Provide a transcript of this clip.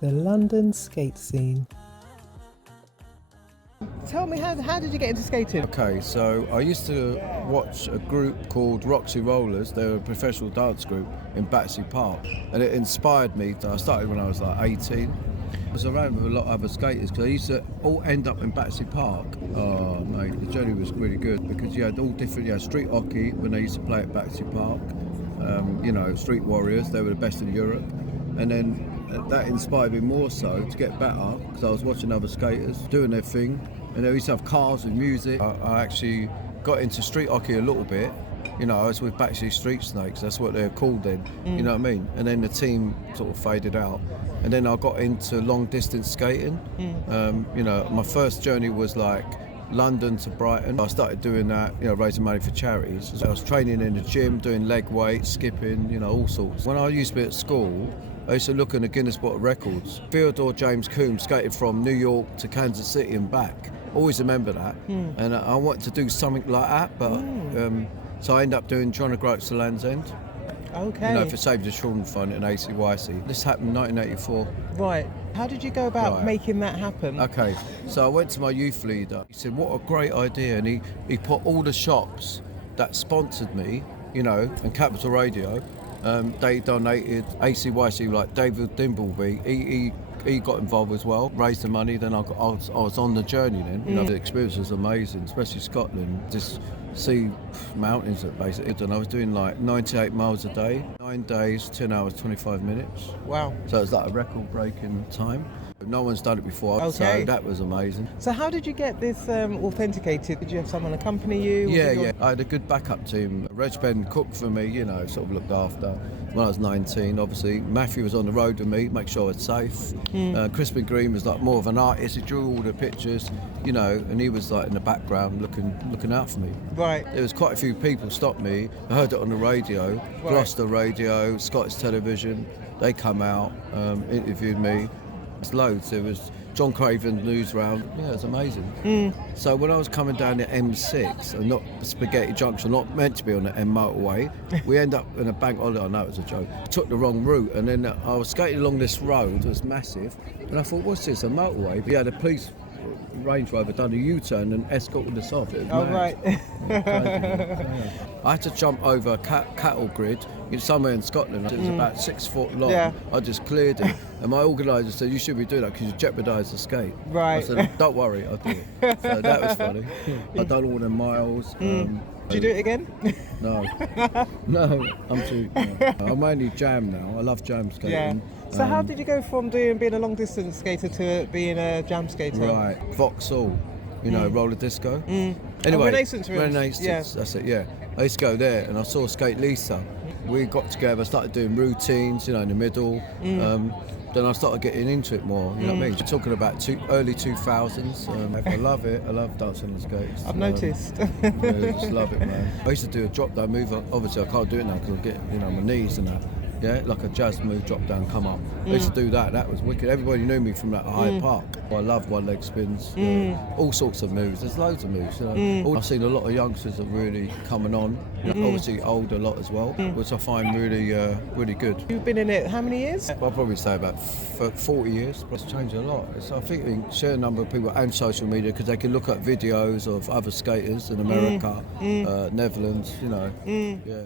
The London skate scene. Tell me, how did you get into skating? Okay, so I used to watch a group called Roxy Rollers. They were a professional dance group in Battersea Park, and it inspired me. I started when I was like 18. I was around with a lot of other skaters because I used to all end up in Battersea Park. Oh mate, the journey was really good because you had all different. You had street hockey when they used to play at Battersea Park. Street warriors. They were the best in Europe, and then that inspired me more so to get better because I was watching other skaters doing their thing. And they used to have cars with music. I actually got into street hockey a little bit. You know, I was with Battersea Street Snakes, that's what they're called then, you know what I mean? And then the team sort of faded out. And then I got into long distance skating. My first journey was like London to Brighton. I started doing that, raising money for charities. So I was training in the gym, doing leg weights, skipping, all sorts. When I used to be at school, I used to look in the Guinness Book of Records. Theodore James Coombs skated from New York to Kansas City and back. Always remember that. And I wanted to do something like that, but so I ended up doing John O'Groats to Land's End. Okay. For Save the Children Fund and ACYC. This happened in 1984. Right. How did you go about making that happen? Okay, so I went to my youth leader. He said, what a great idea. And he put all the shops that sponsored me, and Capital Radio, they donated ACYC, like David Dimbleby. He got involved as well, raised the money. Then I was on the journey then. The experience was amazing, especially Scotland. Just see mountains basically. And I was doing like 98 miles a day, 9 days, 10 hours, 25 minutes. Wow. So it was like a record-breaking time. No one's done it before, so that was amazing. So how did you get this authenticated? Did you have someone accompany you? Yeah. I had a good backup team. Reg Ben cooked for me, sort of looked after. When I was 19, obviously, Matthew was on the road with me, make sure I was safe. Crispin Green was like more of an artist. He drew all the pictures, and he was like in the background looking out for me. Right. There was quite a few people stopped me. I heard it on the radio, Gloucester Radio, Scottish Television. They come out, interviewed me. There's loads. There was John Craven's news round. Yeah, it was amazing. So when I was coming down the M6, and not Spaghetti Junction, not meant to be on the M motorway, we end up in a bank holiday. I know it was a joke. Took the wrong route, and then I was skating along this road. It was massive, and I thought, what's this? A motorway? But yeah, the police Range Rover done a U-turn and escorted us off. It was mad. Right. I had to jump over a cattle grid somewhere in Scotland. It was about 6 foot long. Yeah. I just cleared it. And my organiser said, you should be doing that because you jeopardise the skate. Right. I said, don't worry, I'll do it. So that was funny. I've done all the miles. Did you do it again? No, I'm too. I'm mainly jam now. I love jam skating. Yeah. So how did you go from being a long distance skater to being a jam skater? Right, Vauxhall, roller disco. Anyway, Renaissance rooms. Renaissance, that's it. Yeah, I used to go there and I saw Skate Lisa. We got together, started doing routines, in the middle. Then I started getting into it more. You know what I mean? You're talking about early 2000s. I love it. I love dancing on the skates. I've noticed. I just love it, man. I used to do a drop down move. Obviously, I can't do it now because I get, my knees and that. Yeah, like a jazz move, drop down, come up. I used to do that. That was wicked. Everybody knew me from that Hyde Park. I love one leg spins. All sorts of moves. There's loads of moves. I've seen a lot of youngsters that are really coming on. Obviously older lot as well, which I find really good. You've been in it how many years? I'll probably say about 40 years. It's changed a lot. I think we share a number of people and social media because they can look at videos of other skaters in America, Netherlands. Yeah.